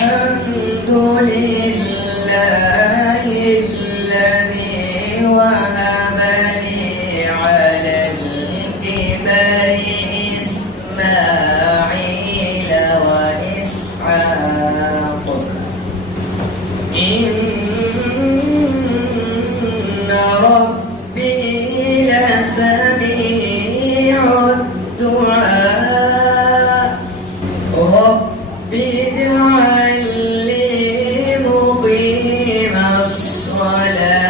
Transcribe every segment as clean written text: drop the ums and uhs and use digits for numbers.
الحمد لله الذي وهب لي على الكبر إسماعيل وإسحاق إن ربي لسميع الدعاء رب اجعل لي مقيم الصلاة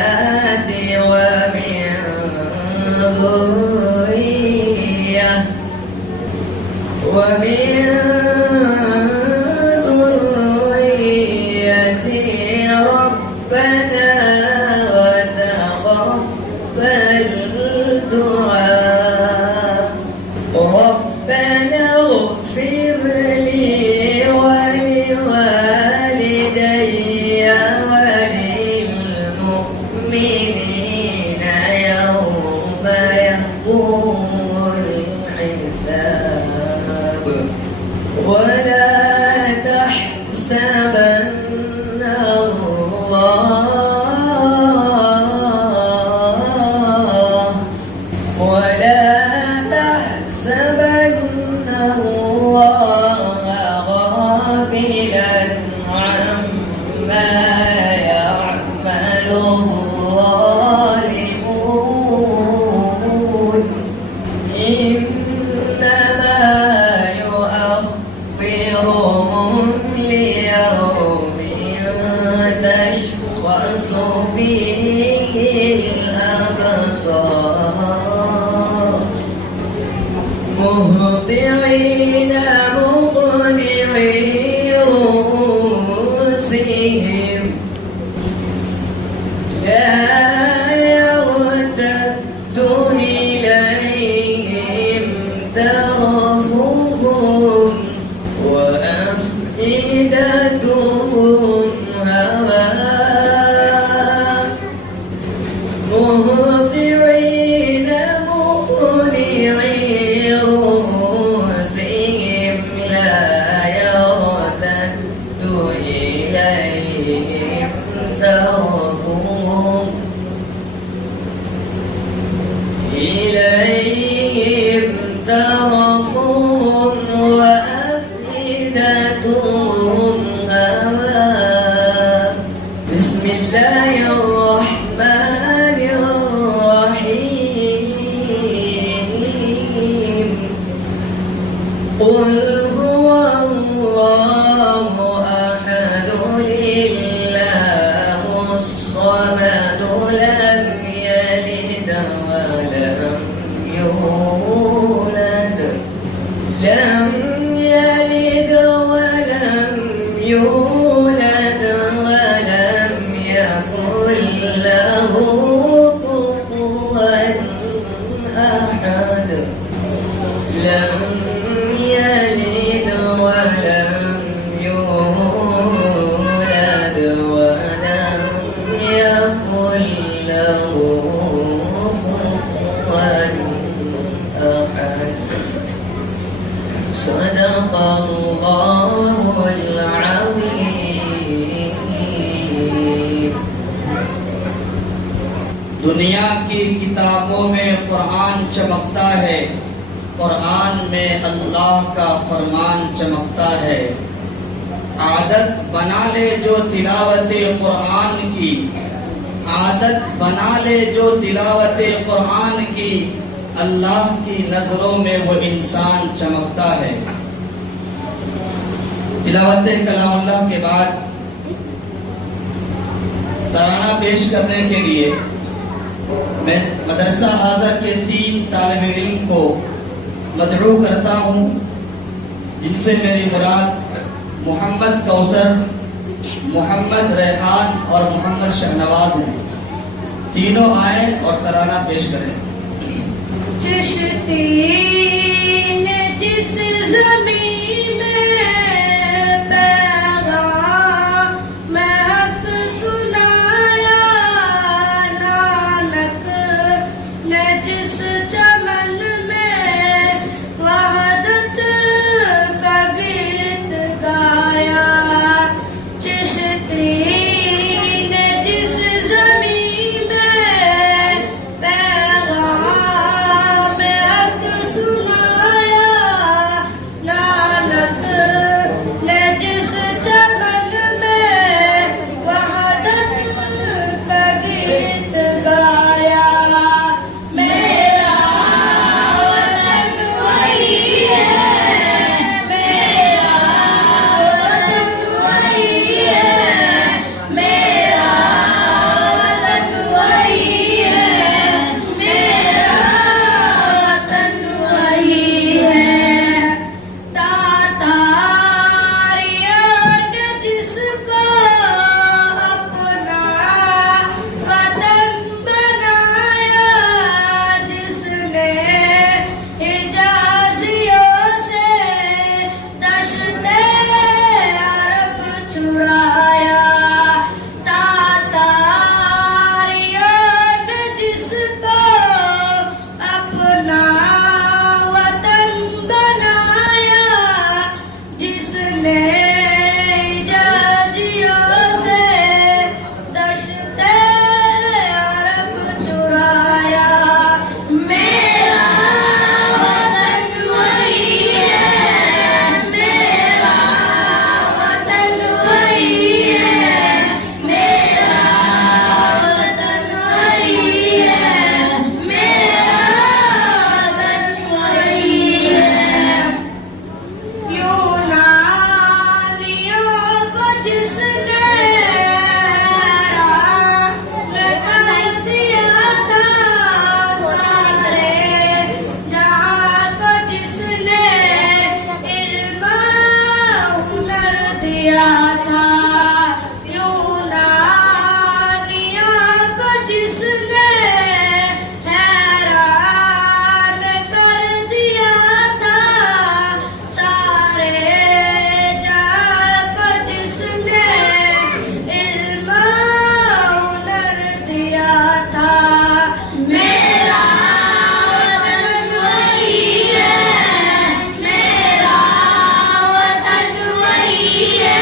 ومن ذريته ربنا وتقبل دعاء ربنا اغفر لي ولوالدي وللمؤمنين يوم يقوم الحساب ولا تحسبن الله غافلا عما يعمل الظالمون إنما يؤخرهم ليوم تشخص فيه الأبصار مهطعين مقنعي رؤوسهم لا يرتد إليهم طرفهم وأفئدتهم هواء مهطعين مقنعي رؤوسهم لا يرتد إليهم طرفهم وأفئدتهم هواء بسم الله الرحمن الرحيم قل هو الله أحد الله الصمد لم يلد ولم يولد ولم يكن له كفوا أحد لم يلد ولم يولد ولم يكن له كفوا أحد صدق الله العظيم دنیا کی کتابوں میں قرآن چمکتا ہے قرآن میں اللہ کا فرمان چمکتا ہے عادت بنا لے جو تلاوت قرآن کی عادت بنا لے جو تلاوت قرآن کی اللہ کی نظروں میں وہ انسان چمکتا ہے تلاوت کلام اللہ کے بعد ترانہ پیش کرنے کے لیے میں مدرسہ حاضر کے 3 طالب علم کو مدعو کرتا ہوں جن سے میری مراد محمد کوثر محمد ریحان اور محمد شہنواز ہیں تینوں آئیں اور ترانہ پیش کریں چشتی نے جس زمین میں پیغام حق سنایا نانک نے جس چمن میں وحدت کا گیت گایا جس نے حیران کر دیا تھا سارے جہاں کو، جس نے علم ہنر دیا تھا یونانیوں کو، جس نے حیران کر دیا تھا سارے جہاں کو، جس نے علم ہنر دیا تھا۔ میرا وطن وہی ہے، میرا وطن وہی ہے،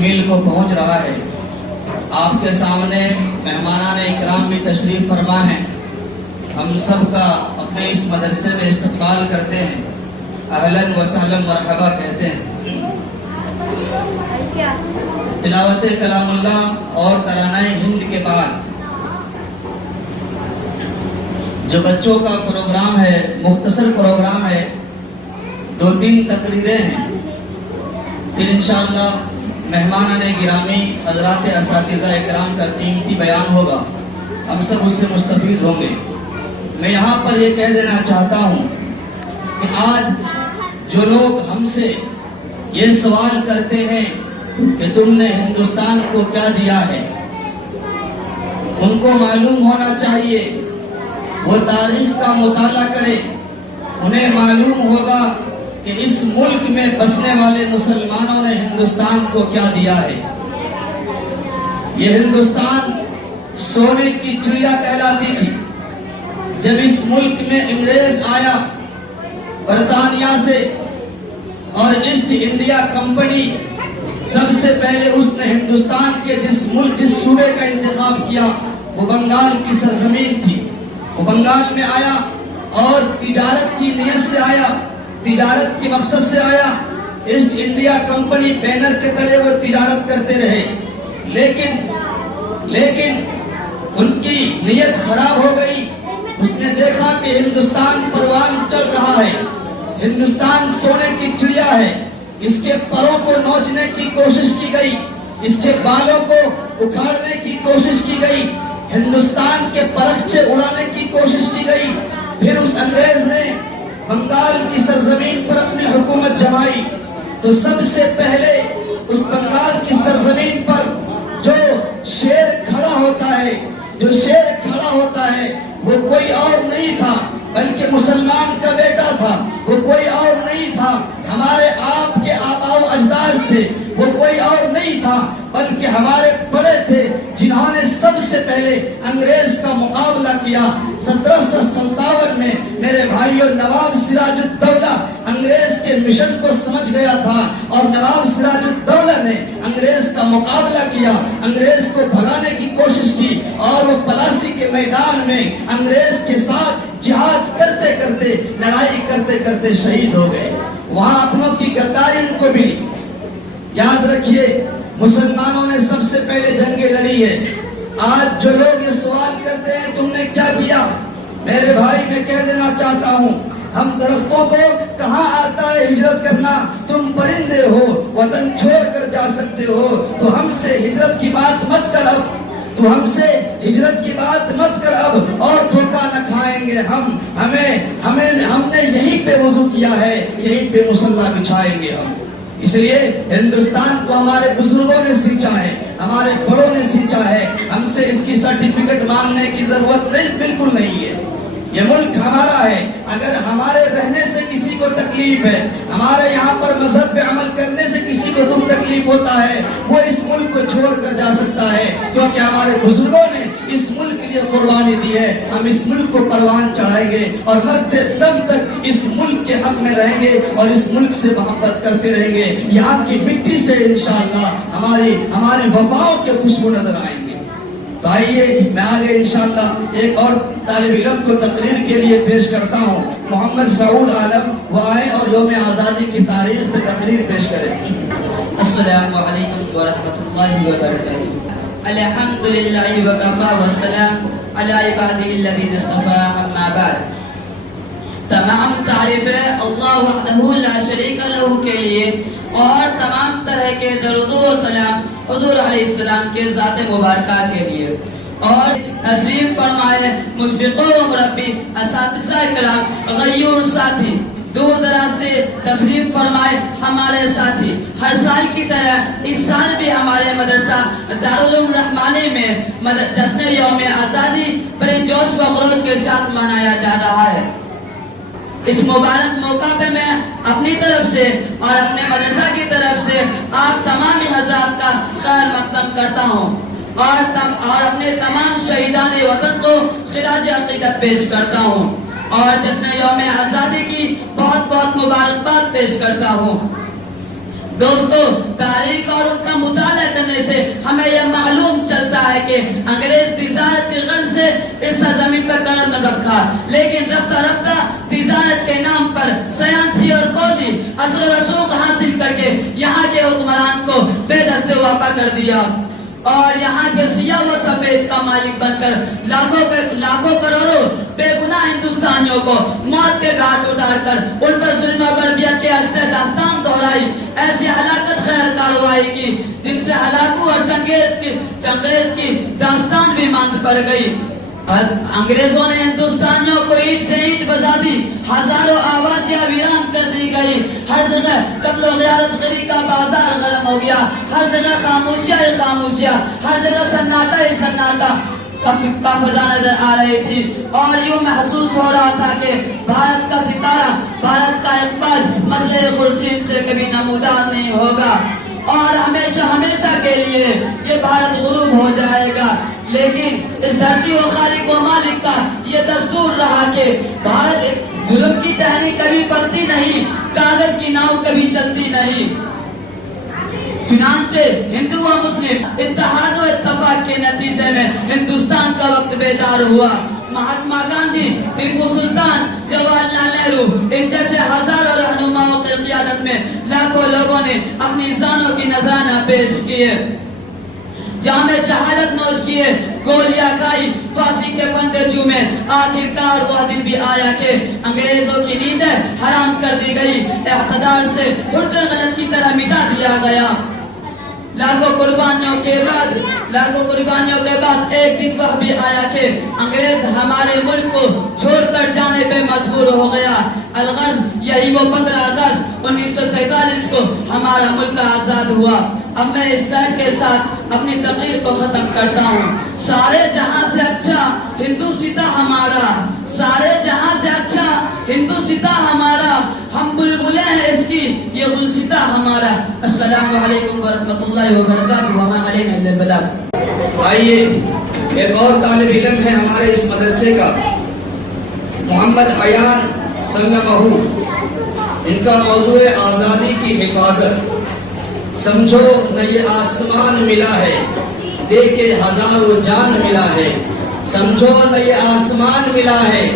تکمیل کو پہنچ رہا ہے۔ آپ کے سامنے مہمانان اکرام بھی تشریف فرما ہیں۔ ہم سب کا اپنے اس مدرسے میں استقبال کرتے ہیں، اہلاً و سہلاً مرحبا کہتے ہیں۔ تلاوت کلام اللہ اور ترانہ ہند کے بعد جو بچوں کا پروگرام ہے، مختصر پروگرام ہے، 2-3 تقریریں ہیں، پھر انشاءاللہ مہمانان گرامی حضرات اساتذہ اکرام کا قیمتی بیان ہوگا، ہم سب اس سے مستفیض ہوں گے۔ میں یہاں پر یہ کہہ دینا چاہتا ہوں کہ آج جو لوگ ہم سے یہ سوال کرتے ہیں کہ تم نے ہندوستان کو کیا دیا ہے، ان کو معلوم ہونا چاہیے، وہ تاریخ کا مطالعہ کرے، انہیں معلوم ہوگا کہ اس ملک میں بسنے والے مسلمانوں نے ہندوستان کو کیا دیا ہے۔ یہ ہندوستان سونے کی چڑیا کہلاتی تھی۔ جب اس ملک میں انگریز آیا برطانیہ سے اور ایسٹ انڈیا کمپنی، سب سے پہلے اس نے ہندوستان کے جس صوبے کا انتخاب کیا وہ بنگال کی سرزمین تھی۔ وہ بنگال میں آیا اور تجارت کی نیت سے آیا، تجارت کے مقصد سے آیا۔ ایسٹ انڈیا کمپنی بینر کے تلے وہ تجارت کرتے رہے، لیکن ان کی نیت خراب ہو گئی۔ اس نے دیکھا کہ ہندوستان پروان چل رہا ہے، ہندوستان سونے کی چڑیا ہے۔ اس کے پروں کو نوچنے کی کوشش کی گئی، اس کے بالوں کو اکھاڑنے کی کوشش کی گئی، ہندوستان کے پرچے اڑانے کی کوشش کی گئی۔ پھر اس انگریز نے بنگال کی سرزمین پر اپنی حکومت جمائی تو سب سے پہلے اس بنگال کی سرزمین پر جو شیر کھڑا ہوتا ہے وہ کوئی اور نہیں تھا بلکہ مسلمان کا بیٹا تھا، وہ کوئی اور نہیں تھا، ہمارے آپ کے آباء و اجداد تھے، وہ کوئی اور نہیں تھا بلکہ ہمارے بڑے تھے جنہوں نے سب سے پہلے انگریز کا مقابلہ کیا۔ 1757 میں میرے بھائیو نواب سراج الدولہ انگریز کے مشن کو سمجھ گیا تھا اور نواب سراج الدولہ نے انگریز کا مقابلہ کیا، انگریز کو بھگانے کی کوشش کی اور وہ پلاسی کے میدان میں انگریز کے ساتھ جہاد کرتے کرتے، لڑائی کرتے کرتے شہید ہو گئے۔ وہاں اپنوں کی غداری ان کو ملی۔ یاد رکھیے مسلمانوں نے سب سے پہلے جنگیں لڑی ہے۔ آج جو لوگ یہ سوال کرتے ہیں تم نے کیا کیا، میرے بھائی میں کہہ دینا چاہتا ہوں، ہم درختوں کو کہاں آتا ہے ہجرت کرنا، تم پرندے ہو وطن چھوڑ کر جا سکتے ہو، تو ہم سے ہجرت کی بات مت کر اب، تو ہم سے ہجرت کی بات مت کر اب، اور دھوکہ نہ کھائیں گے ہم نے یہیں پہ وضو کیا ہے، یہیں پہ مصلی بچھائیں گے ہم۔ اس لیے ہندوستان کو ہمارے بزرگوں نے سینچا ہے، ہمارے بڑوں نے سینچا ہے، ہم سے اس کی سرٹیفکیٹ مانگنے کی ضرورت نہیں، بالکل نہیں ہے۔ یہ ملک ہمارا ہے۔ اگر ہمارے رہنے سے کسی کو تکلیف ہے، ہمارے یہاں پر مذہب پہ عمل کرنے سے کسی کو دکھ تکلیف ہوتا ہے، وہ اس ملک کو چھوڑ کر جا سکتا ہے، کیونکہ ہمارے بزرگوں نے اس ملک کے لیے قربانی دی ہے۔ ہم اس ملک کو پروان چڑھائیں گے اور مرتے دم تک اس ملک کے حق میں رہیں گے اور اس ملک سے محبت کرتے رہیں گے۔ یہاں کی مٹی سے انشاءاللہ ہماری وفاؤں کے خوشبو نظر آئیں گے۔ تو آئیے میں آگے انشاءاللہ ایک اور طالب علم کو تقریر کے لیے پیش کرتا ہوں، محمد سعود عالم، وہ آئے اور یوم آزادی کی تاریخ پہ تقریر پیش کریں۔ السلام علیکم ورحمۃ اللہ وبرکاتہ۔ الحمدللہ وکفی والسلام علی عبادہ الذین اصطفیٰ، اما بعد۔ تمام تعریفیں اللہ وحدہ لا شریک لہ کے لیے اور تمام طرح کے درود و سلام حضور علیہ السلام کے ذات مبارکہ کے لیے، اور تشریف فرمائے مشفق و مربی اساتذہ اکرام، غیور ساتھی، دور دراز سے تشریف فرمائے ہمارے ساتھی۔ ہر سال کی طرح اس سال بھی ہمارے مدرسہ دارالعلوم رحمانی میں جشن یوم آزادی بڑے جوش و خروش کے ساتھ منایا جا رہا ہے۔ اس مبارک موقع پہ میں اپنی طرف سے اور اپنے مدرسہ کی طرف سے آپ تمام حضرات کا خیر مقدم کرتا ہوں اور اپنے تمام شہیدان وطن کو خراج عقیدت پیش کرتا ہوں اور جشن یوم آزادی کی بہت بہت مبارکباد پیش کرتا ہوں۔ دوستو، تاریخ اور ان کا مطالعہ کرنے سے ہمیں یہ معلوم چلتا ہے کہ انگریز تجارت کی غرض سے اس سرزمین پر قدم رکھا، لیکن رفتہ رفتہ تجارت کے نام پر سیاسی اور فوجی اثر و رسوخ حاصل کر کے یہاں کے حکمران کو بے دست واپا کر دیا اور یہاں کے سیاہ و سفید کا مالک بن کر لاکھوں کروڑوں بے گناہ ہندوستانیوں کو موت کے گھاٹ اتار کر ان پر ظلم و بربریت کے اصل داستان دہرائی، ایسی ہلاکت خیر کارروائی کی جن سے ہلاکو اور چنگیز کی داستان بھی ماند پڑ گئی۔ انگریزوں نے ہندوستانیوں کو اینٹ سے اینٹ بجا دی، ہزاروں آبادیاں ویران کر دی گئی، ہر جگہ قتل و غارت گری کا بازار گرم ہو گیا، ہر جگہ خاموشیاں ہی خاموشیاں، ہر جگہ سناٹا ہی سناٹا کا فضا نظر آ رہی تھی اور یوں محسوس ہو رہا تھا کہ بھارت کا ستارہ، بھارت کا اقبال مطلع خورشید سے کبھی نمودار نہیں ہوگا اور ہمیشہ ہمیشہ کے لیے یہ بھارت غروب ہو جائے گا۔ لیکن اس دھرتی و خالق و مالک کا یہ دستور رہا کہ بھارت ظلم کی تحریک کبھی پلتی نہیں، کاغذ کی ناؤ کبھی چلتی نہیں۔ چنانچہ ہندو و مسلم اتحاد و اتفاق کے نتیجے میں ہندوستان کا وقت بیدار ہوا۔ مہاتما گاندھی، ٹیپو سلطان، جواہر لال نہرو، ان جیسے ہزاروں رہنماؤں کی قیادت میں لاکھوں لوگوں نے اپنی جانوں کی نذرانہ پیش کیے، جام شہادت نوش کیے، گولیاں کھائی، پھانسی کے پھندے چومے، آخرکار وہ دن بھی آیا کہ انگریزوں کی نیندیں حرام کر دی گئی، اقتدار سے حرف غلط کی طرح مٹا دیا گیا۔ لاکھوں قربانیوں کے بعد ایک دن وہ بھی آیا کہ انگریز ہمارے ملک کو چھوڑ کر جانے پہ مجبور ہو گیا۔ الغرض یہی وہ 15 اگست 1947 کو ہمارا ملک آزاد ہوا۔ اب میں اس شعر کے ساتھ اپنی تقریر کو ختم کرتا ہوں۔ سارے جہاں سے اچھا ہندو ستا ہمارا، سارے جہاں سے اچھا ہندو ستا ہمارا، ہم بلبلیں ہیں اس کی یہ گلستہ ہمارا۔ السلام علیکم ورحمۃ اللہ وبرکاتہ وما علینا الا البلاغ۔ آئیے ایک اور طالب علم ہے ہمارے اس مدرسے کا، محمد عیان سلمہ، ان کا موضوع آزادی کی حفاظت۔ سمجھو نہ یہ آسمان ملا ہے، دے کے ہزاروں جان ملا ہے، سمجھو نہ یہ آسمان ملا ہے،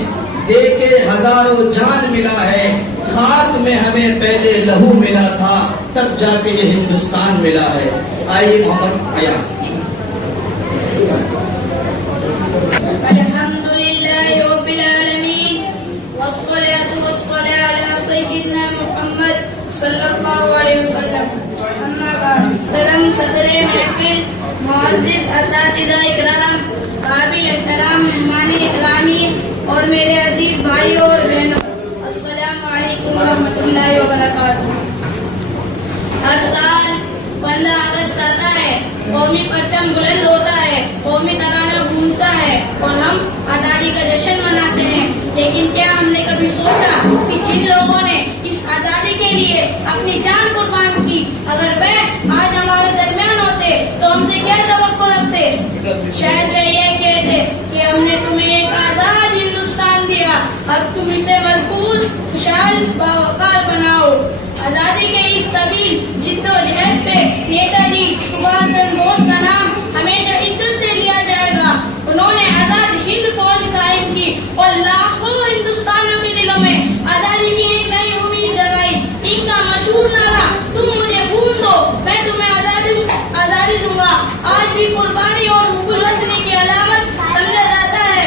دے کے ہزاروں جان ملا ہے، خاک میں ہمیں پہلے لہو ملا تھا تب جا کے یہ ہندوستان ملا ہے۔ آئیے محمد عیان۔ الحمدللہ رب العالمین والصلاة والسلام علی سیدنا محمد صلی اللہ علیہ وسلم۔ اما بعد، محترم صدر محفل، معزز اساتذہ اکرام، قابل احترام مہمان اکرامی اور میرے عزیز بھائیوں اور بہنوں، السلام علیکم ورحمۃ اللہ وبرکاتہ۔ ہر سال 15 اگست آتا ہے، قومی پرچم بلند ہوتا ہے، قومی ترانہ گونجتا ہے اور ہم آزادی کا جشن مناتے ہیں، لیکن کیا ہم نے کبھی سوچا کہ جن لوگوں نے اس آزادی کے لیے اپنی جان قربان کی، اگر وہ آج ہمارے درمیان ہوتے تو ہم سے کیا توقع رکھتے؟ شاید وہ یہ کہتے کہ ہم نے تمہیں ایک آزاد ہندوستان دیا، اب تم اسے مضبوط، خوشحال، باوقار بناؤ۔ آزادی کے اس طویل جد و جہد پہ نیتا جی سبھاش چندر بوس کا نام ہمیشہ عزت سے لیا جائے گا۔ انہوں نے آزاد ہند فوج قائم کی اور لاکھوں ہندوستانیوں کے دلوں میں آزادی کی ایک نئی امید جگائی۔ ان کا مشہور نعرہ تم مجھے خون دو میں تمہیں آزادی دوں گا آج بھی قربانی اور حب الوطنی کی علامت سمجھا جاتا ہے۔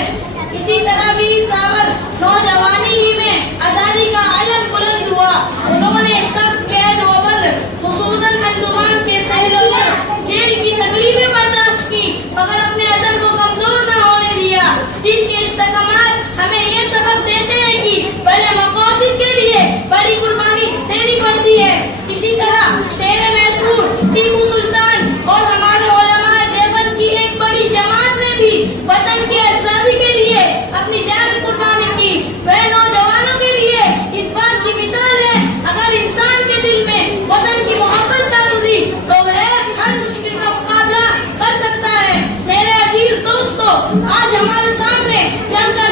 اسی طرح ویر ساور نوجوانی ہی میں آزادی کا علم بلند ہوا۔ انہوں نے سب قید و بند، خصوصاً انڈمان کے سہلوں میں جیل کی تکلیفیں برداشت کی، مگر اپنے عزم کو کمزور نہ ہونے دیا۔ ان کے استحکامات ہمیں یہ سبق دیتے ہیں کہ بڑے مقاصد کے لیے بڑی قربانی دینی پڑتی ہے۔ اسی طرح شیر محصور ٹیپو سلطان اور ہمارے علماء دیوبند کی ایک بڑی جماعت نے بھی وطن کی آزادی کے لیے اپنی جان قربانی کی۔ وہ نوجوانوں کے لیے اس بات کی مثال ہے، اگر انسان کے دل میں وطن کی محبت داخلی تو وہ ہر مشکل کا مقابلہ کر سکتا ہے۔ میرے عزیز دوستو، آج ہمارے سامنے جنگ کا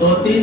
2-3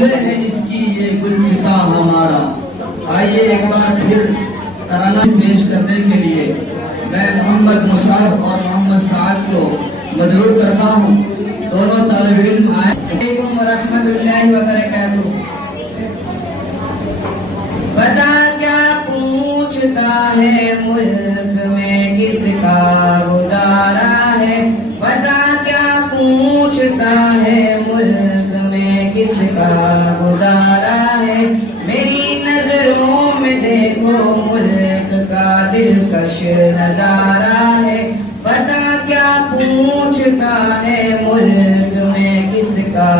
پھولے ہیں اس کی یہ گلستاں ہمارا. آئیے ایک بار پھر ترانہ پیش کرنے کے لیے میں محمد مصعب اور محمد سعد کو مدعو کرتا ہوں. دونوں طالب علم آئے. علیکم ورحمۃ اللہ وبرکاتہ. پتا کیا پوچھتا ہے ملک میں کس کا گزارا ہے. پتا کیا پوچھتا ہے ملک میں کس کا گزارا ہے. میری نظروں میں دیکھو ملک کا دلکش نظارہ ہے. پتا کیا پوچھتا ہے ملک میں کس کا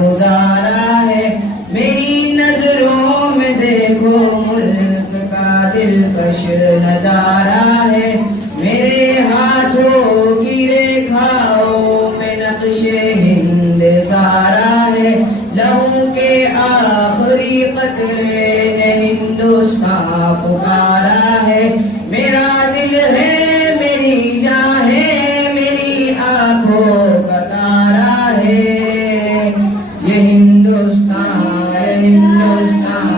گزارا ہے. میری نظروں میں دیکھو ملک کا دلکش نظارہ ہے. میرے ہاتھوں کی ریکھاؤں میں نقش ہند سارا ہے. لہو کے آخری قطرے نے ہندوستان پکارا ہے. میرا دل ہے میری جان ہے میری آنکھوں کا تارا ہے. یہ ہندوستان ہندوستان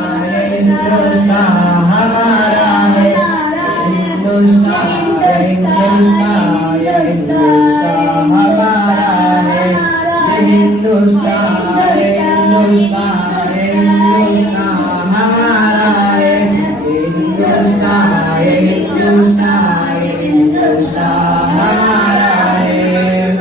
ہندوستان ہمارا ہے. ہندوستان ہندوستان ہندوستان ہمارا ہے. یہ ہندوستان ہندوستان ہندوستان ہمارا ہے. یہ ہندوستان ہندوستان ہندوستان ہمارا ہے.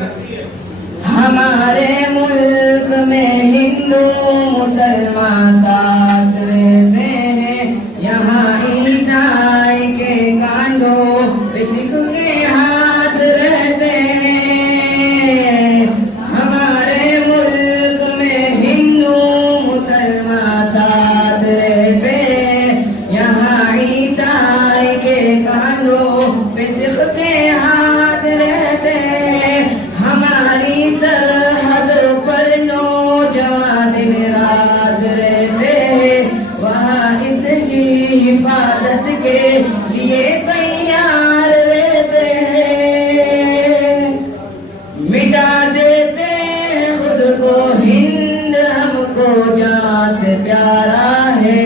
ہمارے ملک میں ہندو مسلمان ساتھ رہتے ہیں. یہاں عیسائی کے کاندھوں پہ سکھ کے ہاتھ رہتے ہیں. ہمارے ملک میں ہندو مسلمان ساتھ رہتے ہیں. یہاں عیسائی کے کاندھوں پہ سکھ کے ہاتھ رہتے ہیں. ہماری سرحد پر نوجوان دن رات رہتے ہیں. وہاں اس کی حفاظت کے لیے تیار رہتے ہیں. مٹا دیتے ہیں خود کو ہند ہم کو جان سے پیارا ہے.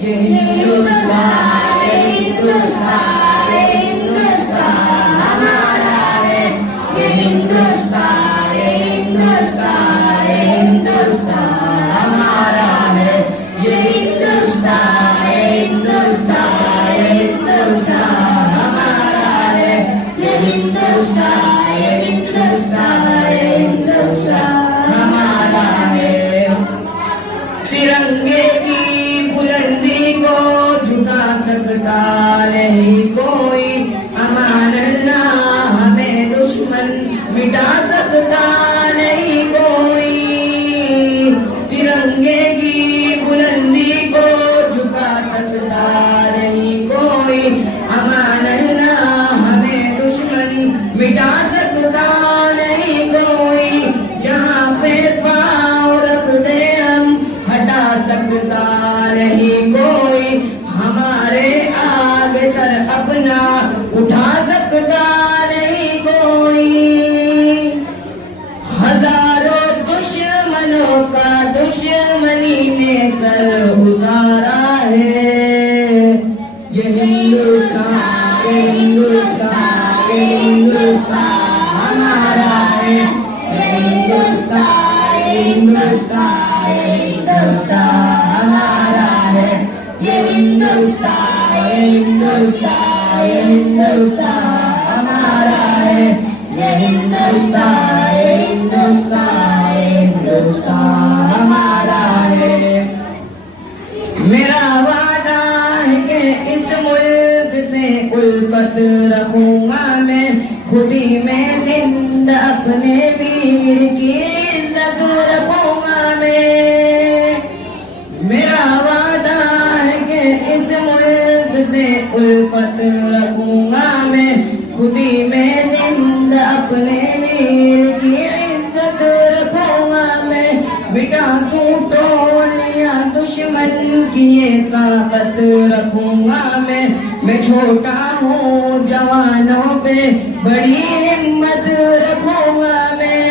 یہ ہندوستان ہندوستان ہندوستان ہمارا ہے. یہ ہندوستان ہندوستان ہندوستان ہمارا ہے. یہ ہندوستان ہندوستان ہندوستان ہمارا ہے. یہ ہندوستان ہندوستان ہندوستان ہمارا ہے. ترنگے کی بلندی کو جھکا سکتا نہیں کوئی. امان اللہ ہمیں دشمن مٹا سکتا نہیں کوئی. ترنگے کی بلندی کو جھکا سکتا نہیں کوئی. امان اللہ ہمیں دشمن مٹا سکتا نہیں کوئی. جہاں پہ پاؤں رکھ دے ہم ہٹا سکتا نہیں کوئی. ہمارے آگے سر اپنا اٹھا سکتا نہیں کوئی. ہزاروں دشمنوں کا دشمنی نے سر اتارا ہے. یہ ہندوستان ہندوستان ہندوستان ہمارا ہے. یہ ہندوستان ہندوستان ہندوستان ہمارا ہے. یہ ہندوستان ہندوستان ہندوستان ہمارا ہے. یہ ہندوستان ہندوستان ہندوستان ہمارا ہے. میرا وعدہ ہے کہ اس ملک سے الفت رکھوں گا میں. خودی میں زندہ اپنے ویر کی عزت رکھوں گا میں. میرا وعدہ ہے کہ اس ملک سے الفت رکھوں گا میں. خودی میں زندہ اپنے ویر کی عزت رکھوں گا میں. بیٹا تو ٹولیاں دشمن کی یہ طاقت رکھوں گا میں. میں چھوٹا ہوں جوانوں پہ بڑی ہمت رکھوں گا میں.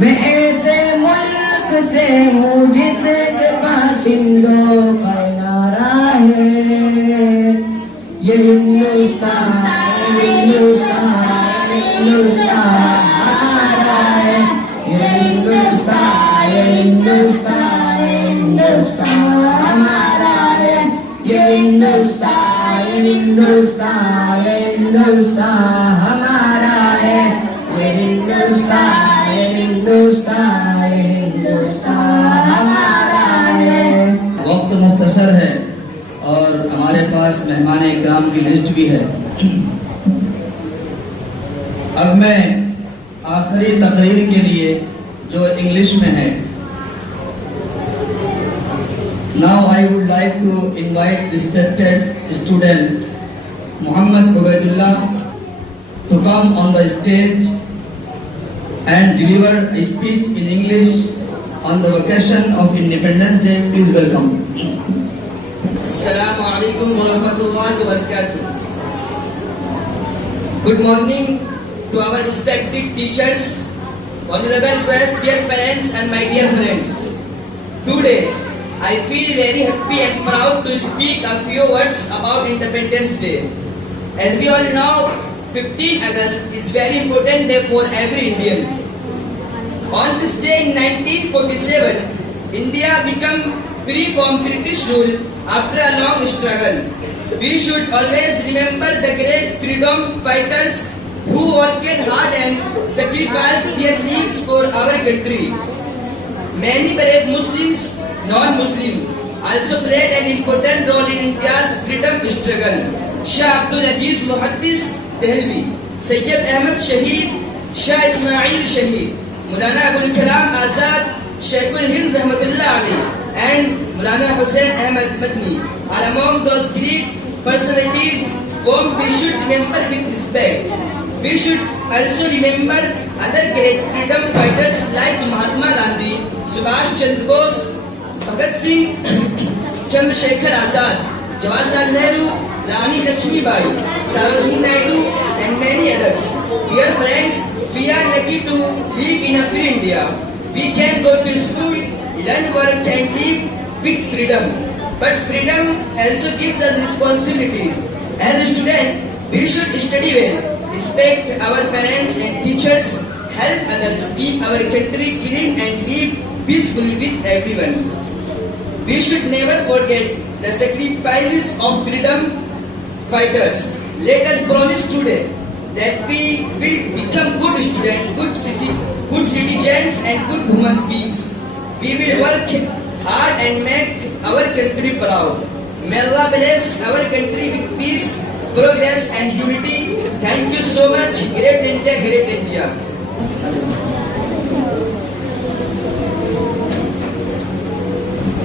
ایسے ملک تک سے ہوں جس کے باشندوں کا نعرہ ہے یہ ہندوستان ہندوستان ہندوستان ہمارا ہے یہ ہندوستان ہندوستان ہندوستان ہمارا ہے یہ ہندوستان ہندوستان ہندوستان ہمارا ہے یہ ہندوستان ہندوستان ہندوستان ہمارا ہے. وقت مختصر ہے اور ہمارے پاس مہمان اکرام کی لسٹ بھی ہے. اب میں آخری تقریر کے لیے جو انگلش میں ہے. Now I would like to invite respected student Muhammad Ubaidullah to come on the stage and deliver a speech in English on the occasion of Independence Day. Please welcome. Assalamu alaikum wa rahmatullahi wa barakatuh. Good morning to our respected teachers, honorable guests, dear parents and my dear friends. Today, I feel very happy and proud to speak a few words about Independence Day. As we all know, 15 August is very important day for every Indian. On this day in 1947, India became free from British rule after a long struggle. We should always remember the great freedom fighters who worked hard and sacrificed their lives for our country. Many brave Muslims, non-Muslim, also played an important role in India's freedom struggle. Shah Abdul Aziz Muhaddis Dehlvi, Sayyid Ahmad Shaheed, Shah Ismail Shaheed, Maulana Abul Kalam Azad, Sheikhul Hind Rahmatullah Ali, and Maulana Hussain Ahmad Madni are among those great personalities whom we should remember with respect. We should also remember other great freedom fighters like Mahatma Gandhi, Subhash Chandra Bose, Bhagat Singh, Chandrasekhar Azad, Jawaharlal Nehru, Rani Lakshmi Bai, Sarojini Naidu, and many others. Dear friends, we are lucky to live in a free India. We can go to school, learn, work, and live with freedom. But freedom also gives us responsibilities. As a student, we should study well, respect our parents and teachers, help others, keep our country clean, and live peacefully with everyone. We should never forget the sacrifices of freedom fighters. Let us promise today that we will become good students, good citizens, and good human beings. We will work hard and make our country proud. May Allah bless our country with peace, progress, and unity. Thank you so much. Great India, great India.